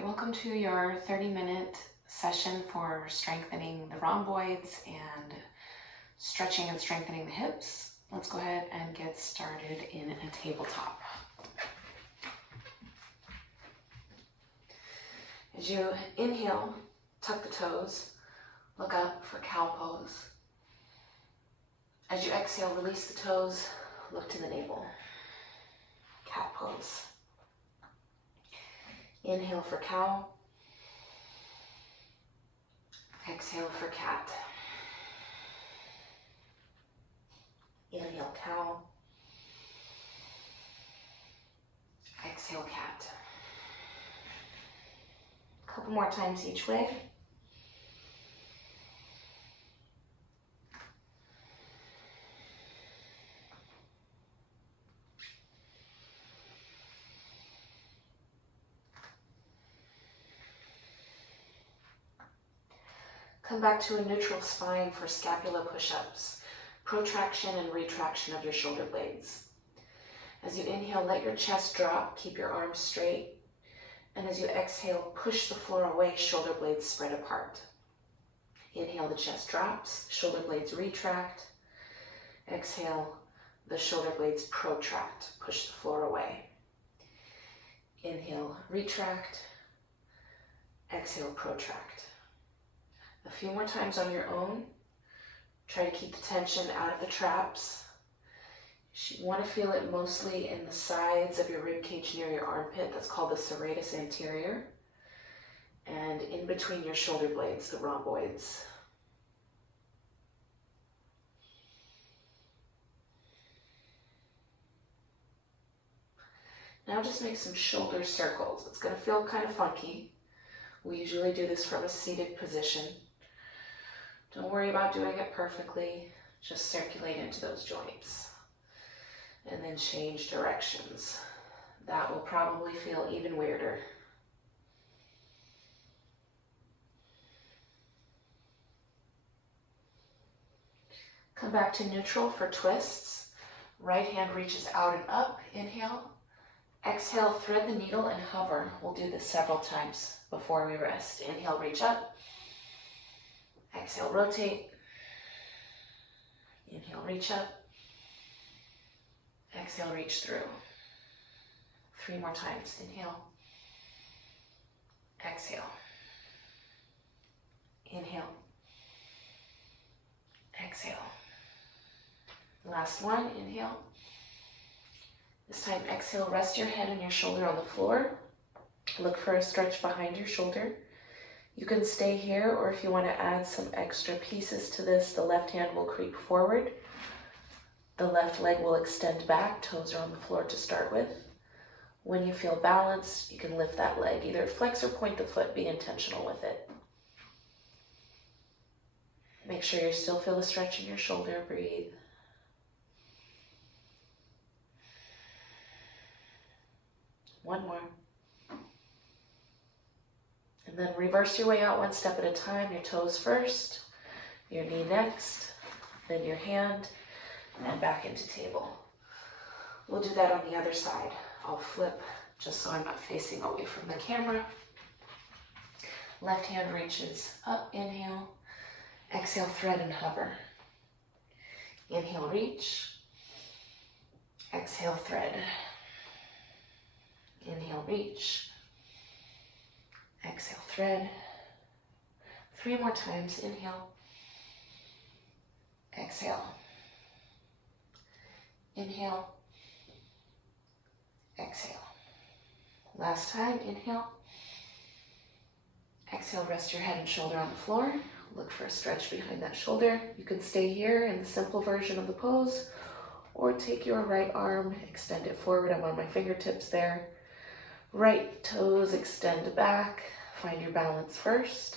right, welcome to your 30-minute session for strengthening the rhomboids and stretching and strengthening the hips. Let's go ahead and get started in a tabletop. As you inhale, tuck the toes, look up for cow pose. As you exhale, release the toes, look to the navel. Cat pose. Inhale for cow. Exhale for cat. Inhale cow. Exhale cat. A couple more times each way. Come back to a neutral spine for scapula push-ups, protraction and retraction of your shoulder blades. As you inhale, let your chest drop, keep your arms straight. And as you exhale, push the floor away, shoulder blades spread apart. Inhale, the chest drops, shoulder blades retract. Exhale, the shoulder blades protract, push the floor away. Inhale, retract. Exhale, protract. A few more times on your own. Try to keep the tension out of the traps. You want to feel it mostly in the sides of your rib cage near your armpit. That's called the serratus anterior. And in between your shoulder blades, the rhomboids. Now just make some shoulder circles. It's going to feel kind of funky. We usually do this from a seated position. Don't worry about doing it perfectly. Just circulate into those joints. And then change directions. That will probably feel even weirder. Come back to neutral for twists. Right hand reaches out and up. Inhale. Exhale, thread the needle and hover. We'll do this several times before we rest. Inhale, reach up. Exhale, rotate. Inhale, reach up. Exhale, reach through. 3 more times. Inhale. Exhale. Inhale. Exhale. Last one. Inhale. This time, exhale, rest your head and your shoulder on the floor. Look for a stretch behind your shoulder. You can stay here, or if you want to add some extra pieces to this, the left hand will creep forward. The left leg will extend back, toes are on the floor to start with. When you feel balanced, you can lift that leg. Either flex or point the foot, be intentional with it. Make sure you still feel the stretch in your shoulder, breathe. One more. And then reverse your way out one step at a time. Your toes first, your knee next, then your hand, and back into table. We'll do that on the other side. I'll flip just so I'm not facing away from the camera. Left hand reaches up, inhale. Exhale, thread and hover. Inhale, reach. Exhale, thread. Inhale, reach. Exhale, thread. 3 more times. Inhale. Exhale. Inhale. Exhale. Last time. Inhale. Exhale, rest your head and shoulder on the floor. Look for a stretch behind that shoulder. You can stay here in the simple version of the pose, or take your right arm, extend it forward. I'm on my fingertips there. Right toes extend back, find your balance first,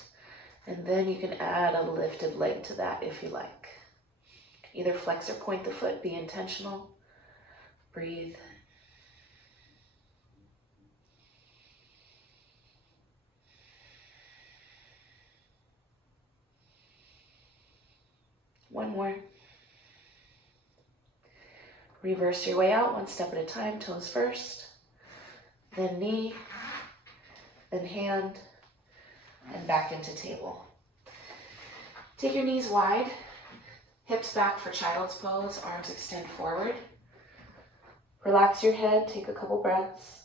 and then you can add a lifted leg to that if you like. Either flex or point the foot, be intentional, breathe. One more. Reverse your way out one step at a time, toes first. Then knee, then hand, and back into table. Take your knees wide, hips back for child's pose, arms extend forward. Relax your head, take a couple breaths.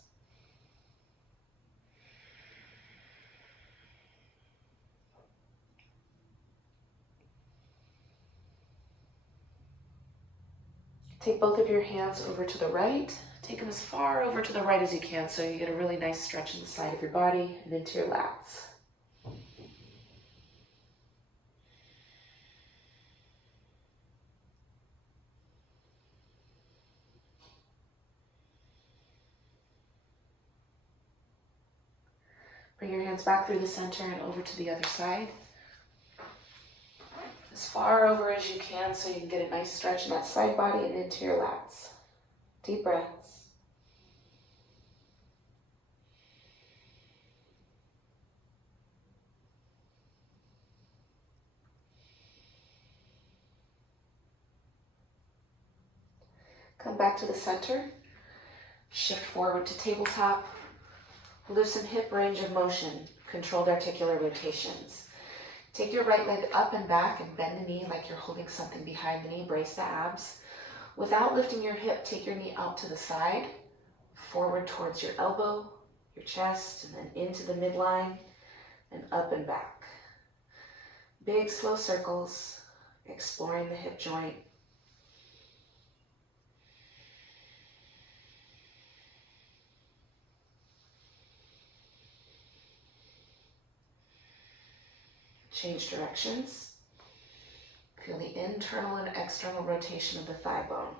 Take both of your hands over to the right. Take them as far over to the right as you can so you get a really nice stretch in the side of your body and into your lats. Bring your hands back through the center and over to the other side. As far over as you can so you can get a nice stretch in that side body and into your lats. Deep breaths. Come back to the center. Shift forward to tabletop. Loosen hip range of motion. Controlled articular rotations. Take your right leg up and back and bend the knee like you're holding something behind the knee. Brace the abs. Without lifting your hip, take your knee out to the side, forward towards your elbow, your chest, and then into the midline, and up and back. Big, slow circles, exploring the hip joint. Change directions. Feel the internal and external rotation of the thigh bone.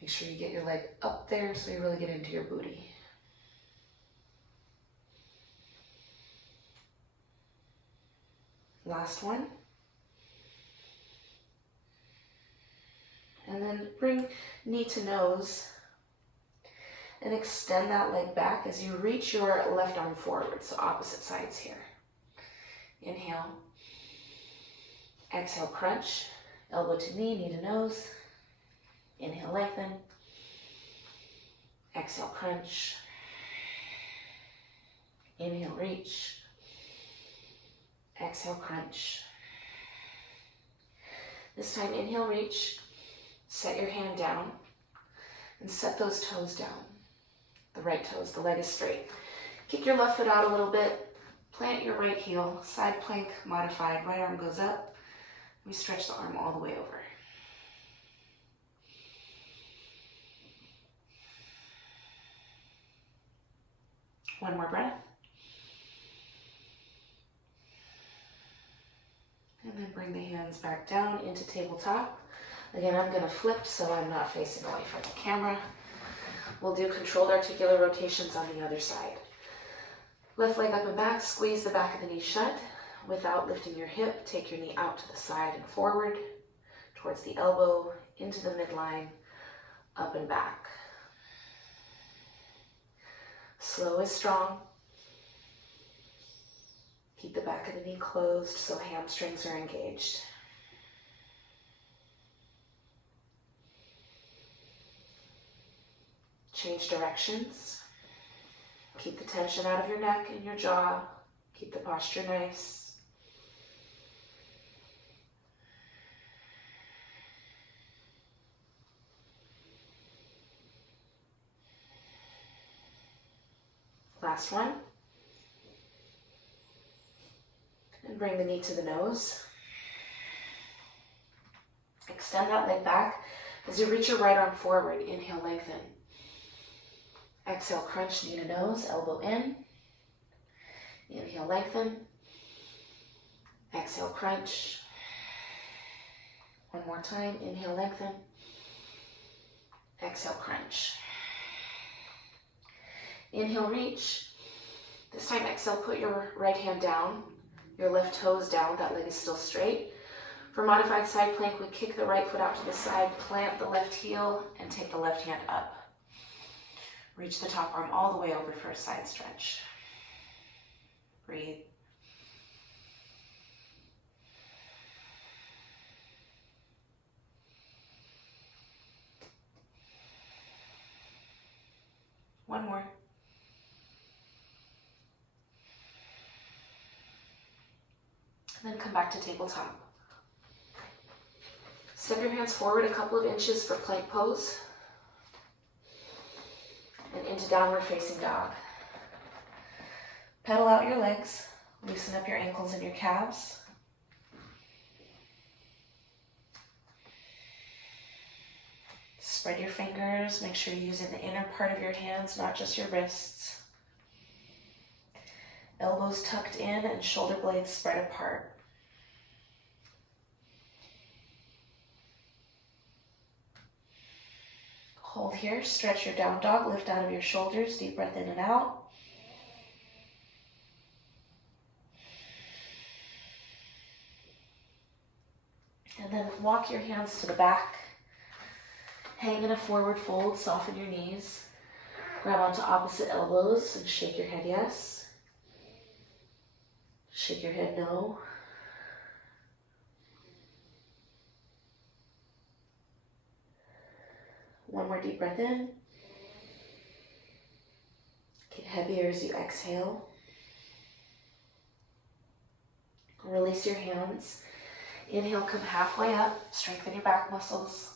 Make sure you get your leg up there so you really get into your booty. Last one. And then bring knee to nose and extend that leg back as you reach your left arm forward, so opposite sides here. Inhale. Exhale, crunch. Elbow to knee, knee to nose. Inhale, lengthen. Exhale, crunch. Inhale, reach. Exhale, crunch. This time, inhale, reach. Set your hand down and set those toes down. The right toes, the leg is straight. Kick your left foot out a little bit. Plant your right heel, side plank modified, right arm goes up. We stretch the arm all the way over. One more breath. And then bring the hands back down into tabletop. Again, I'm going to flip so I'm not facing away from the camera. We'll do controlled articular rotations on the other side. Left leg up and back, squeeze the back of the knee shut. Without lifting your hip, take your knee out to the side and forward, towards the elbow, into the midline, up and back. Slow is strong. Keep the back of the knee closed so hamstrings are engaged. Change directions. Keep the tension out of your neck and your jaw. Keep the posture nice. Last one. And bring the knee to the nose. Extend that leg back as you reach your right arm forward. Inhale, lengthen. Exhale, crunch, knee to nose, elbow in. Inhale, lengthen. Exhale, crunch. One more time. Inhale, lengthen. Exhale, crunch. Inhale, reach. This time, exhale, put your right hand down, your left toes down, that leg is still straight. For modified side plank, we kick the right foot out to the side, plant the left heel, and take the left hand up. Reach the top arm all the way over for a side stretch. Breathe. One more. And then come back to tabletop. Step your hands forward a couple of inches for plank pose. And into downward facing dog. Pedal out your legs. Loosen up your ankles and your calves. Spread your fingers. Make sure you're using the inner part of your hands, not just your wrists. Elbows tucked in and shoulder blades spread apart. Hold here. Stretch your down dog. Lift out of your shoulders. Deep breath in and out. And then walk your hands to the back. Hang in a forward fold, soften your knees. Grab onto opposite elbows and shake your head yes. Shake your head no. One more deep breath in. Get heavier as you exhale. Release your hands. Inhale, come halfway up. Strengthen your back muscles.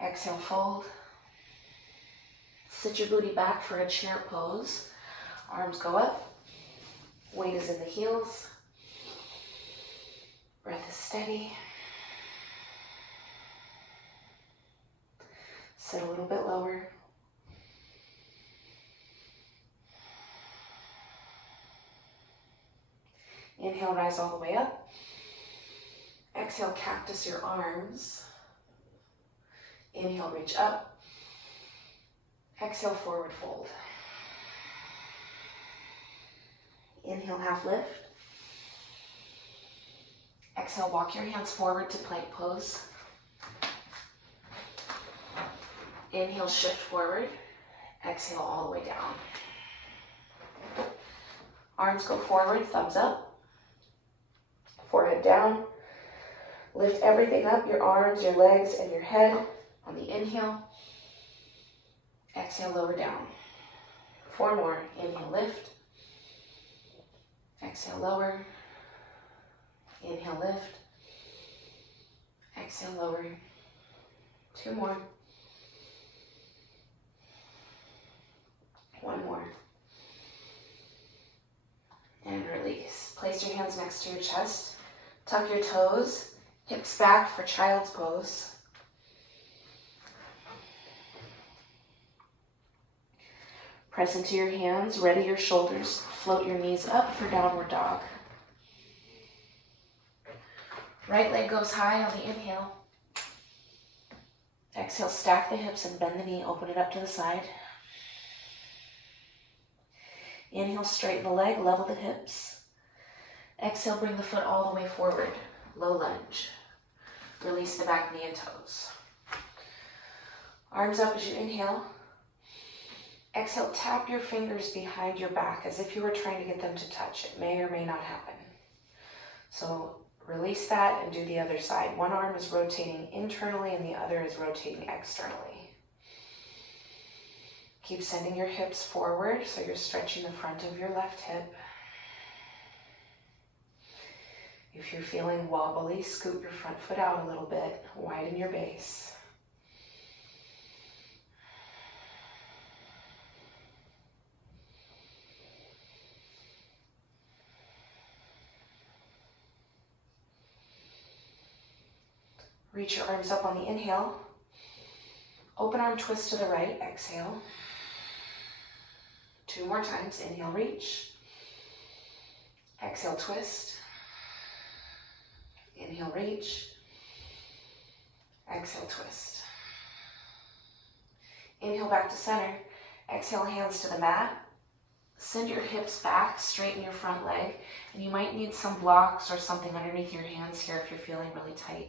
Exhale, fold. Sit your booty back for a chair pose. Arms go up. Weight is in the heels. Breath is steady. Sit a little bit lower. Inhale, rise all the way up. Exhale, cactus your arms. Inhale, reach up. Exhale, forward fold. Inhale, half lift. Exhale, walk your hands forward to plank pose. Inhale, shift forward. Exhale, all the way down. Arms go forward, thumbs up. Forehead down. Lift everything up, your arms, your legs, and your head on the inhale. Exhale, lower down. 4 more. Inhale, lift. Exhale, lower. Inhale, lift. Exhale, lower. 2 more. 1 more. And release. Place your hands next to your chest. Tuck your toes. Hips back for child's pose. Press into your hands, ready your shoulders, float your knees up for downward dog. Right leg goes high on the inhale. Exhale, stack the hips and bend the knee, open it up to the side. Inhale, straighten the leg, level the hips. Exhale, bring the foot all the way forward, low lunge. Release the back knee and toes. Arms up as you inhale. Exhale, tap your fingers behind your back as if you were trying to get them to touch. It may or may not happen. So release that and do the other side. One arm is rotating internally and the other is rotating externally. Keep sending your hips forward so you're stretching the front of your left hip. If you're feeling wobbly, scoop your front foot out a little bit, widen your base. Reach your arms up on the inhale. Open arm twist to the right, exhale. 2 more times, inhale, reach. Exhale, twist. Inhale, reach. Exhale, twist. Inhale, back to center. Exhale, hands to the mat. Send your hips back, straighten your front leg. And you might need some blocks or something underneath your hands here if you're feeling really tight.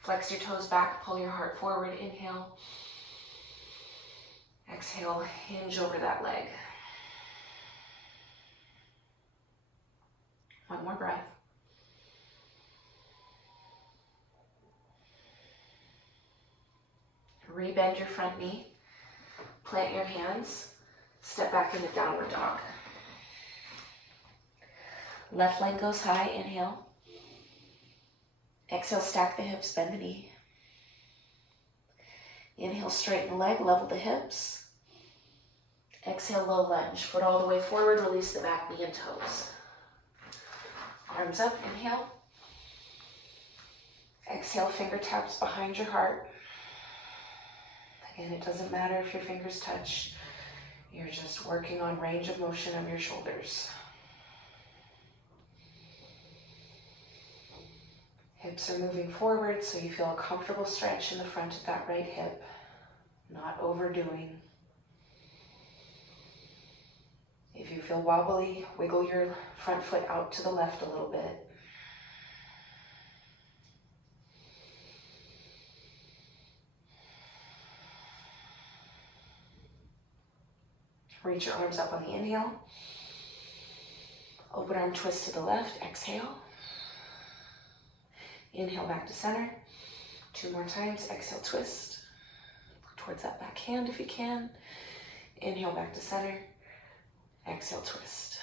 Flex your toes back, pull your heart forward, inhale. Exhale, hinge over that leg. 1 more breath. Rebend your front knee, plant your hands, step back into downward dog. Left leg goes high, inhale. Exhale, stack the hips, bend the knee. Inhale, straighten the leg, level the hips. Exhale, low lunge. Foot all the way forward, release the back knee and toes. Arms up, inhale. Exhale, finger taps behind your heart. Again, it doesn't matter if your fingers touch. You're just working on range of motion of your shoulders. Hips are moving forward, so you feel a comfortable stretch in the front of that right hip, not overdoing. If you feel wobbly, wiggle your front foot out to the left a little bit. Reach your arms up on the inhale. Open arm twist to the left, exhale. Inhale back to center. 2 more times, exhale, twist. Towards that back hand if you can. Inhale back to center. Exhale, twist.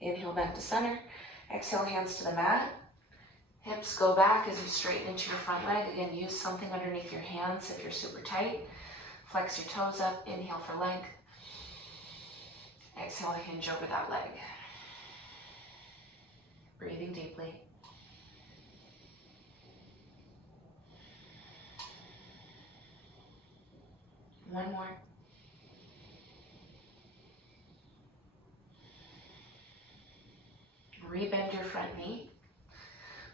Inhale back to center. Exhale, hands to the mat. Hips go back as you straighten into your front leg. Again, use something underneath your hands if you're super tight. Flex your toes up, inhale for length. Exhale, hinge over that leg. Breathing deeply. One more. Rebend your front knee.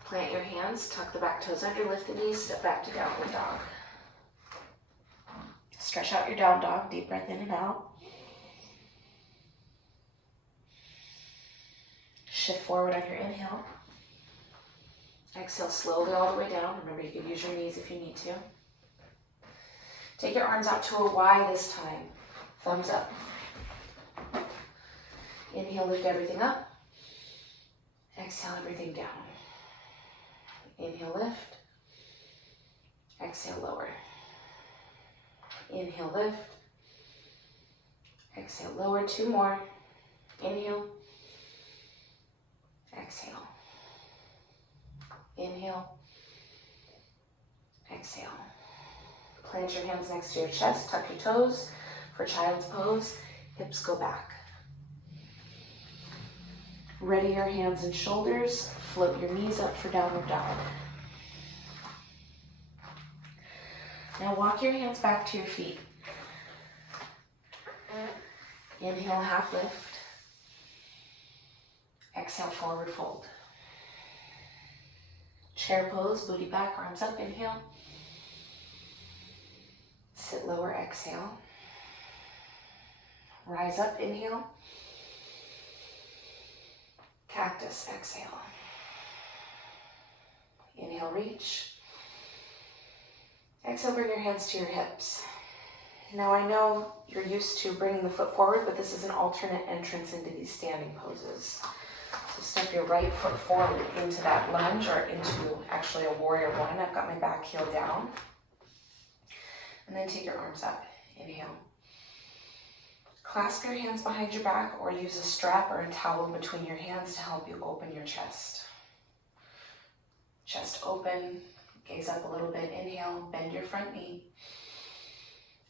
Plant your hands, tuck the back toes under, lift the knees, step back to downward dog. Stretch out your down dog, deep breath in and out. Shift forward on your inhale. Exhale slowly all the way down. Remember, you can use your knees if you need to. Take your arms out to a Y this time. Thumbs up. Inhale, lift everything up. Exhale, everything down. Inhale, lift. Exhale, lower. Inhale, lift. Exhale, lower. 2 more. Inhale. Exhale. Inhale. Exhale. Plant your hands next to your chest. Tuck your toes for child's pose. Hips go back. Ready your hands and shoulders. Float your knees up for downward dog. Now walk your hands back to your feet. Inhale, half lift. Exhale, forward fold. Chair pose, booty back, arms up, inhale. Sit lower, exhale. Rise up, inhale. Cactus, exhale. Inhale, reach. Exhale, bring your hands to your hips. Now I know you're used to bringing the foot forward, but this is an alternate entrance into these standing poses. So step your right foot forward into that lunge or into actually a warrior one. I've got my back heel down. And then take your arms up. Inhale. Clasp your hands behind your back or use a strap or a towel between your hands to help you open your chest. Chest open, gaze up a little bit. Inhale, bend your front knee.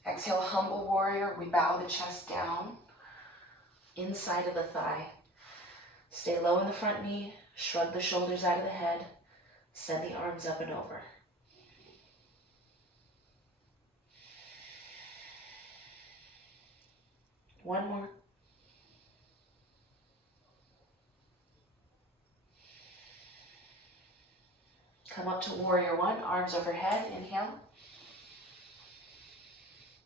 Exhale, humble warrior. We bow the chest down, inside of the thigh. Stay low in the front knee, shrug the shoulders out of the head, send the arms up and over. One more. Come up to warrior one, arms overhead, inhale.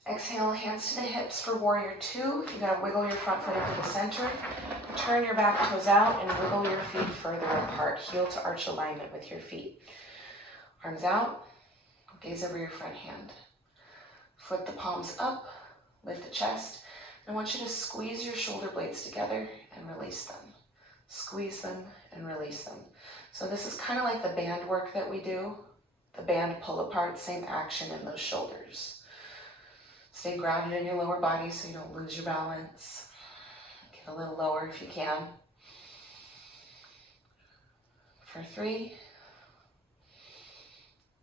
Exhale, hands to the hips for warrior two. You gotta wiggle your front foot into the center. Turn your back toes out and wiggle your feet further apart. Heel to arch alignment with your feet. Arms out, gaze over your front hand. Flick the palms up, lift the chest. I want you to squeeze your shoulder blades together and release them. Squeeze them and release them. So this is kind of like the band work that we do. The band pull apart, same action in those shoulders. Stay grounded in your lower body so you don't lose your balance. Get a little lower if you can. For 3,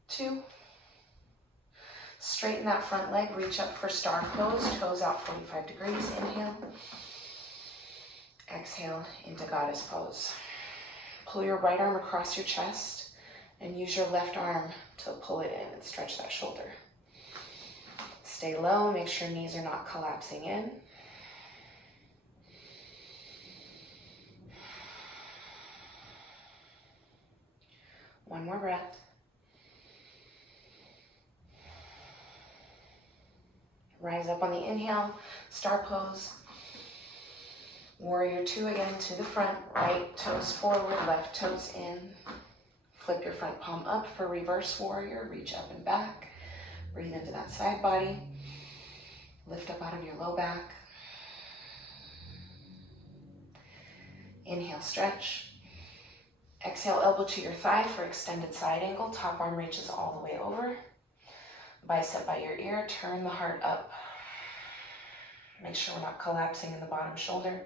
2. Straighten that front leg, reach up for star pose, toes out 45 degrees. Inhale. Exhale into goddess pose. Pull your right arm across your chest and use your left arm to pull it in and stretch that shoulder. Stay low, make sure knees are not collapsing in. One more breath. Rise up on the inhale, star pose. Warrior 2 again to the front, right toes forward, left toes in. Flip your front palm up for reverse warrior, reach up and back. Breathe into that side body. Lift up out of your low back. Inhale, stretch. Exhale, elbow to your thigh for extended side angle. Top arm reaches all the way over. Bicep by your ear, turn the heart up. Make sure we're not collapsing in the bottom shoulder.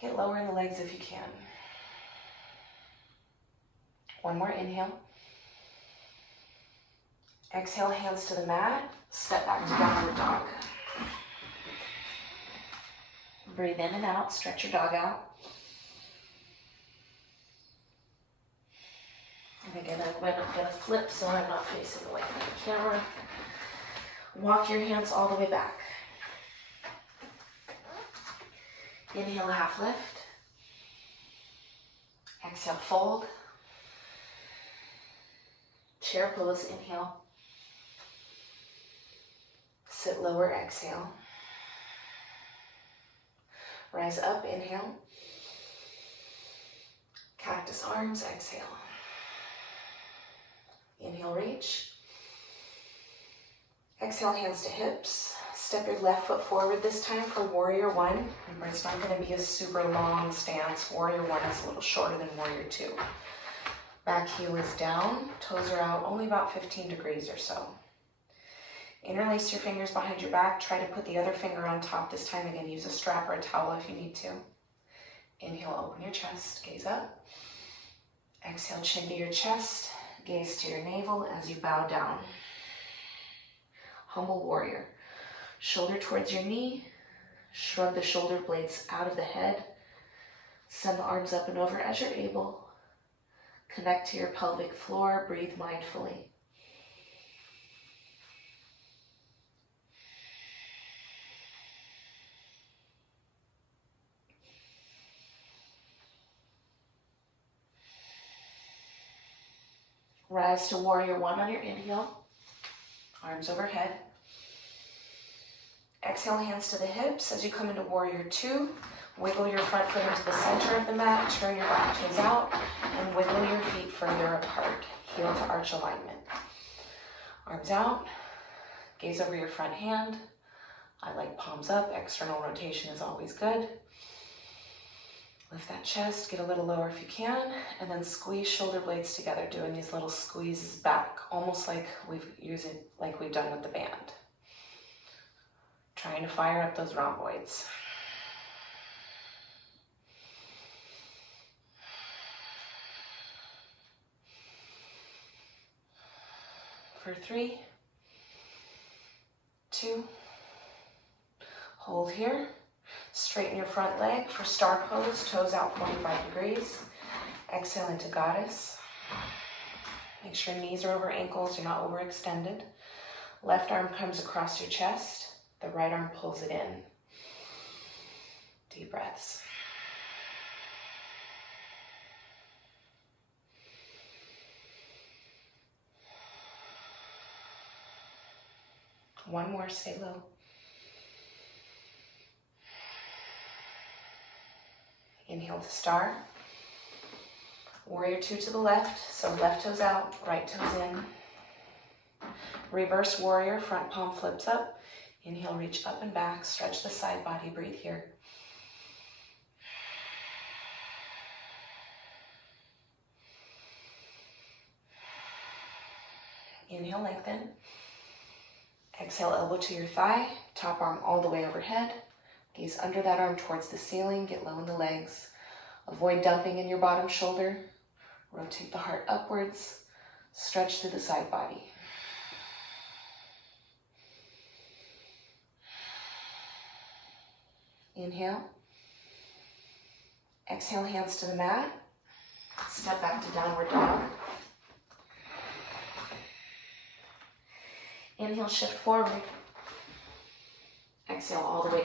Get lower in the legs if you can. One more inhale. Exhale, hands to the mat. Step back to downward dog. Breathe in and out, stretch your dog out. And again, I'm gonna flip so I'm not facing away from the camera. Walk your hands all the way back. Inhale, half lift. Exhale, fold. Chair pose, inhale. Sit lower, exhale. Rise up, inhale. Cactus arms, exhale. Inhale, reach. Exhale, hands to hips. Step your left foot forward this time for warrior 1. Remember, it's not going to be a super long stance. Warrior 1 is a little shorter than warrior 2. Back heel is down, toes are out only about 15 degrees or so. Interlace your fingers behind your back. Try to put the other finger on top this time. Again, use a strap or a towel if you need to. Inhale, open your chest, gaze up. Exhale, chin to your chest, gaze to your navel as you bow down. Humble warrior. Shoulder towards your knee. Shrug the shoulder blades out of the head. Send the arms up and over as you're able. Connect to your pelvic floor. Breathe mindfully. Rise to warrior 1 on your inhale. Arms overhead. Exhale, hands to the hips. As you come into warrior 2, wiggle your front foot into the center of the mat, turn your back toes out, and wiggle your feet further apart. Heel to arch alignment. Arms out, gaze over your front hand. I like palms up, external rotation is always good. Lift that chest, get a little lower if you can, and then squeeze shoulder blades together, doing these little squeezes back, almost like we've done with the band. Trying to fire up those rhomboids. For 3, 2, hold here. Straighten your front leg for star pose, toes out 45 degrees. Exhale into goddess. Make sure knees are over ankles, you're not overextended. Left arm comes across your chest, the right arm pulls it in. Deep breaths. One more, stay low. Inhale to star. Warrior 2 to the left, so left toes out, right toes in. Reverse warrior, front palm flips up. Inhale, reach up and back, stretch the side body, breathe here. Inhale, lengthen. Exhale, elbow to your thigh, top arm all the way overhead. Gaze under that arm towards the ceiling, get low in the legs. Avoid dumping in your bottom shoulder. Rotate the heart upwards. Stretch through the side body. Inhale. Exhale, hands to the mat. Step back to downward dog. Inhale, shift forward. Exhale all the way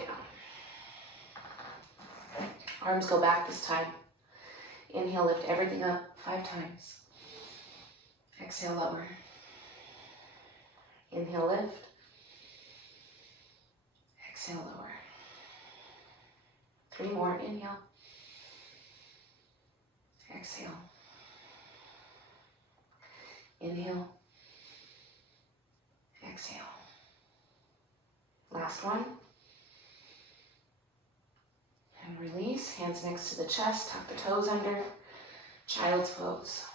down. Arms go back this time. Inhale, lift everything up 5 times. Exhale, lower. Inhale, lift. Exhale, lower. 3 more. Inhale. Exhale. Inhale. Exhale. Last one. And release. Hands next to the chest. Tuck the toes under. Child's pose.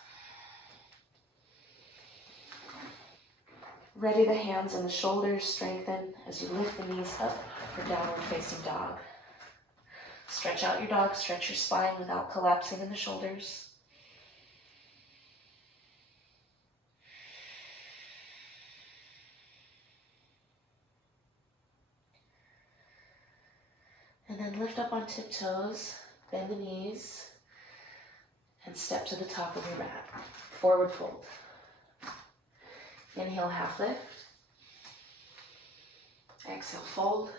Ready the hands and the shoulders. Strengthen as you lift the knees up for downward facing dog. Stretch out your dog. Stretch your spine without collapsing in the shoulders. And then lift up on tiptoes, bend the knees, and step to the top of your mat. Forward fold. Inhale, half lift. Exhale, fold.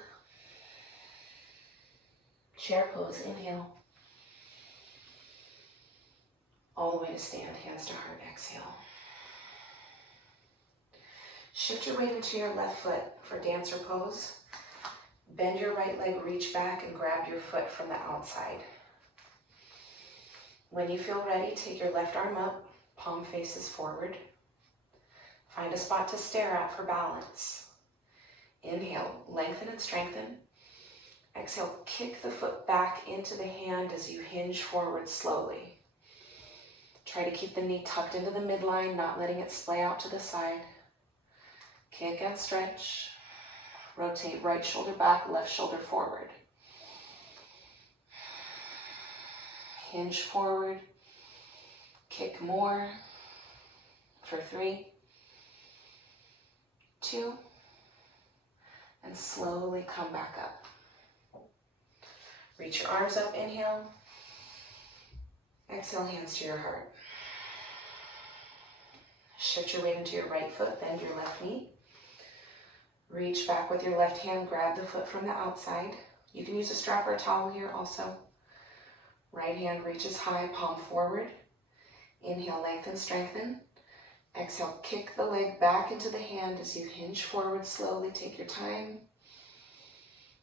Chair pose, inhale. All the way to stand, hands to heart, exhale. Shift your weight into your left foot for dancer pose. Bend your right leg, reach back, and grab your foot from the outside. When you feel ready, take your left arm up, palm faces forward. Find a spot to stare at for balance. Inhale, lengthen and strengthen. Exhale, kick the foot back into the hand as you hinge forward slowly. Try to keep the knee tucked into the midline, not letting it splay out to the side. Kick and stretch. Rotate right shoulder back, left shoulder forward. Hinge forward. Kick more. For 3, 2, and slowly come back up. Reach your arms up, inhale. Exhale, hands to your heart. Shift your weight into your right foot, bend your left knee. Reach back with your left hand, grab the foot from the outside. You can use a strap or a towel here also. Right hand reaches high, palm forward. Inhale, lengthen, strengthen. Exhale, kick the leg back into the hand as you hinge forward slowly. Take your time.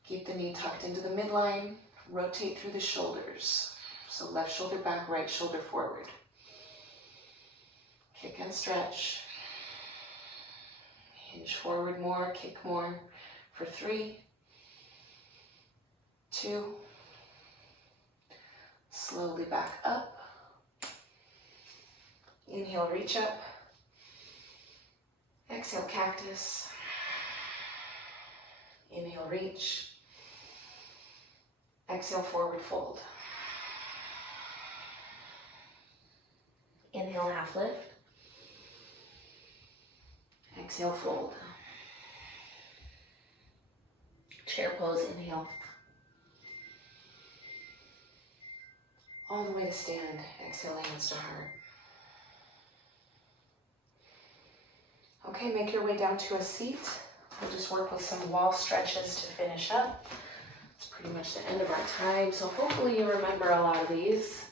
Keep the knee tucked into the midline. Rotate through the shoulders. So left shoulder back, right shoulder forward. Kick and stretch. Hinge forward more, kick more. For 3, 2, slowly back up. Inhale, reach up. Exhale, cactus. Inhale, reach. Exhale, forward fold. Inhale, half lift. Exhale, fold. Chair pose, inhale. All the way to stand. Exhale, hands to heart. Okay, make your way down to a seat. We'll just work with some wall stretches to finish up. It's pretty much the end of our time, so hopefully you remember a lot of these.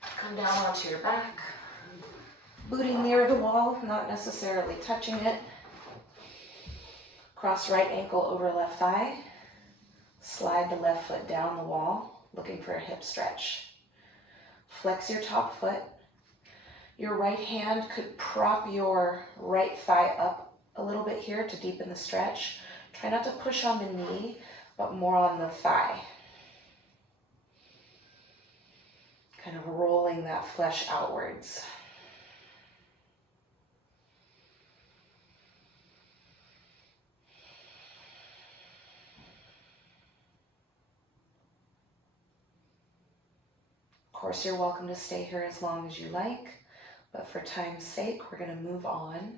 Come down onto your back. Booty near the wall, not necessarily touching it. Cross right ankle over left thigh. Slide the left foot down the wall, looking for a hip stretch. Flex your top foot. Your right hand could prop your right thigh up a little bit here to deepen the stretch. Try not to push on the knee, but more on the thigh. Kind of rolling that flesh outwards. Of course, you're welcome to stay here as long as you like. but for time's sake, we're going to move on.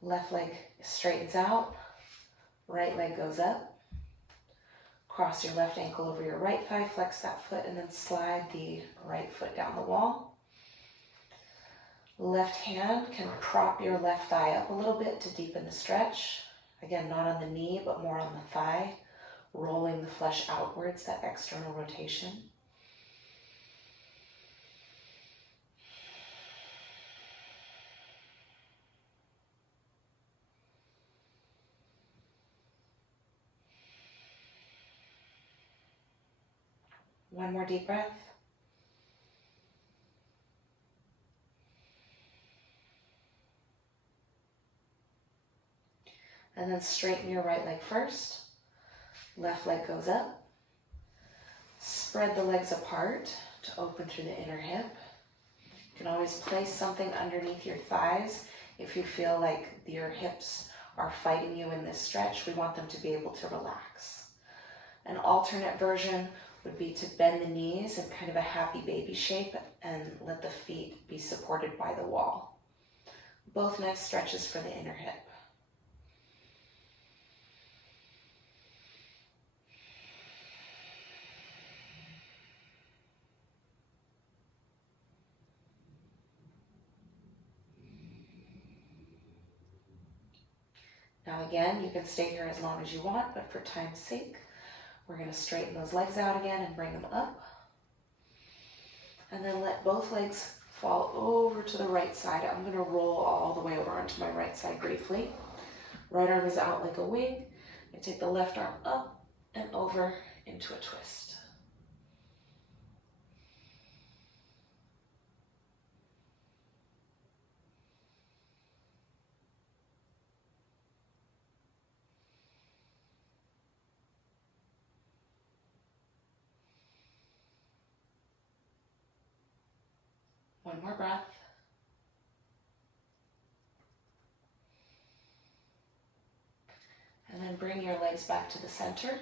Left leg straightens out, right leg goes up. Cross your left ankle over your right thigh, flex that foot, and then slide the right foot down the wall. Left hand can prop your left thigh up a little bit to deepen the stretch. Again, not on the knee, but more on the thigh, rolling the flesh outwards, that external rotation. One more deep breath. And then straighten your right leg first. Left leg goes up. Spread the legs apart to open through the inner hip. You can always place something underneath your thighs if you feel like your hips are fighting you in this stretch. We want them to be able to relax. An alternate version would be to bend the knees in kind of a happy baby shape and let the feet be supported by the wall. Both nice stretches for the inner hip. Now again, you can stay here as long as you want, but for time's sake, we're going to straighten those legs out again and bring them up. And then let both legs fall over to the right side. I'm going to roll all the way over onto my right side briefly. Right arm is out like a wing. I take the left arm up and over into a twist. One more breath. And then bring your legs back to the center.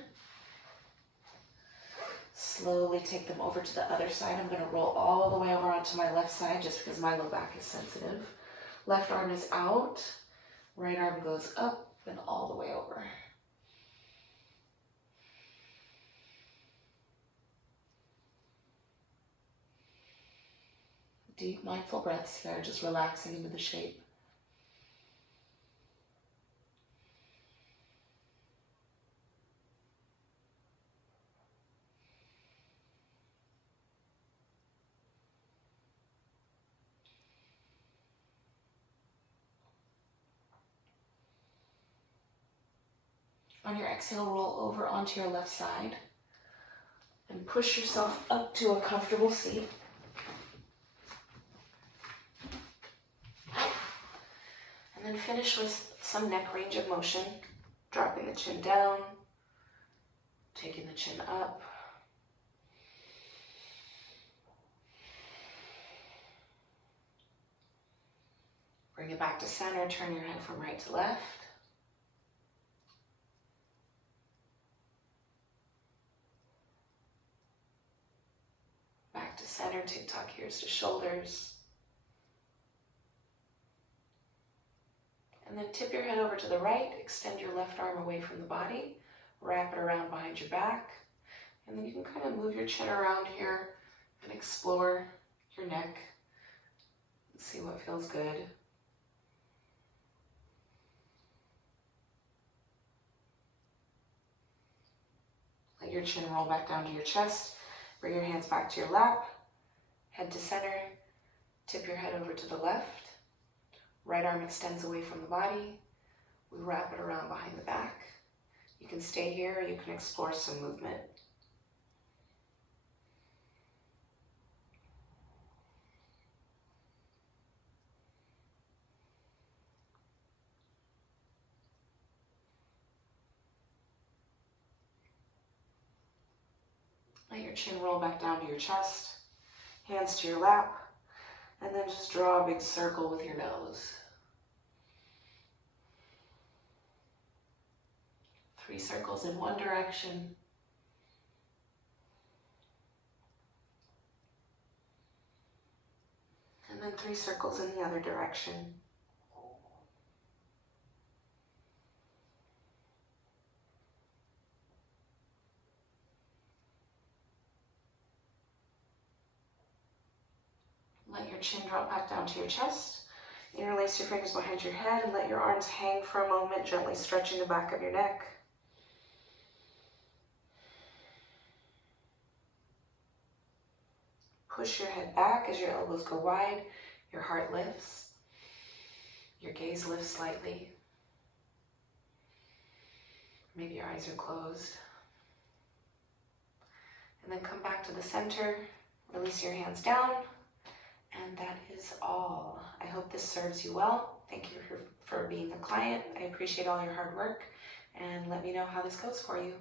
Slowly take them over to the other side. I'm going to roll all the way over onto my left side just because my low back is sensitive. Left arm is out. Right arm goes up and all the way over. Deep mindful breaths here, just relaxing into the shape. On your exhale, roll over onto your left side and push yourself up to a comfortable seat. And then finish with some neck range of motion, dropping the chin down, taking the chin up. Bring it back to center, turn your head from right to left. Back to center, tick-tock ears to shoulders. And then tip your head over to the right, extend your left arm away from the body, wrap it around behind your back, and then you can kind of move your chin around here and explore your neck and see what feels good. Let your chin roll back down to your chest, bring your hands back to your lap, head to center, tip your head over to the left. Right arm extends away from the body. We wrap it around behind the back. You can stay here, or you can explore some movement. Let your chin roll back down to your chest, hands to your lap, and then just draw a big circle with your nose. 3 circles in one direction. And then then 3 circles in the other direction. Let your chin drop back down to your chest. Interlace your fingers behind your head and let your arms hang for a moment, gently stretching the back of your neck. Push your head back as your elbows go wide, your heart lifts, your gaze lifts slightly. Maybe your eyes are closed. And then come back to the center, release your hands down, and that is all. I hope this serves you well. Thank you for being a client. I appreciate all your hard work, and let me know how this goes for you.